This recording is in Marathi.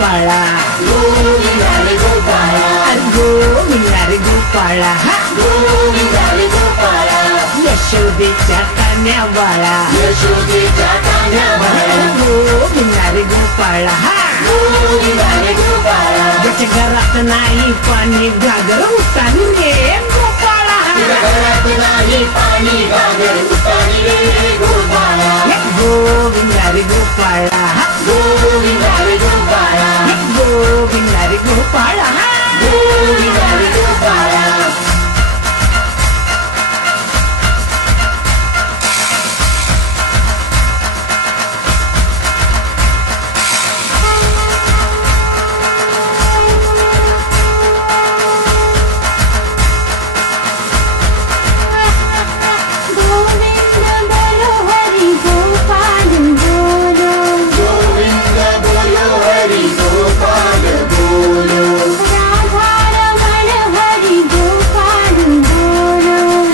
गोपाळा गोविंदा रे गोपाळा गोविंदा रे गोपाळा गोविंदा रे गोपाळा यशोदेच्या कान्या बाळा यशोदेच्या कान्या बाळा गोविंदा रे गोपाळा गोविंदा रे गोपाळा ज्याच्या घरात नाही पाणी घागर उतानी रे गोपाळा घरात नाही पाणी घागर उतानी रे गोपाळा गोविंदा रे गोपाळा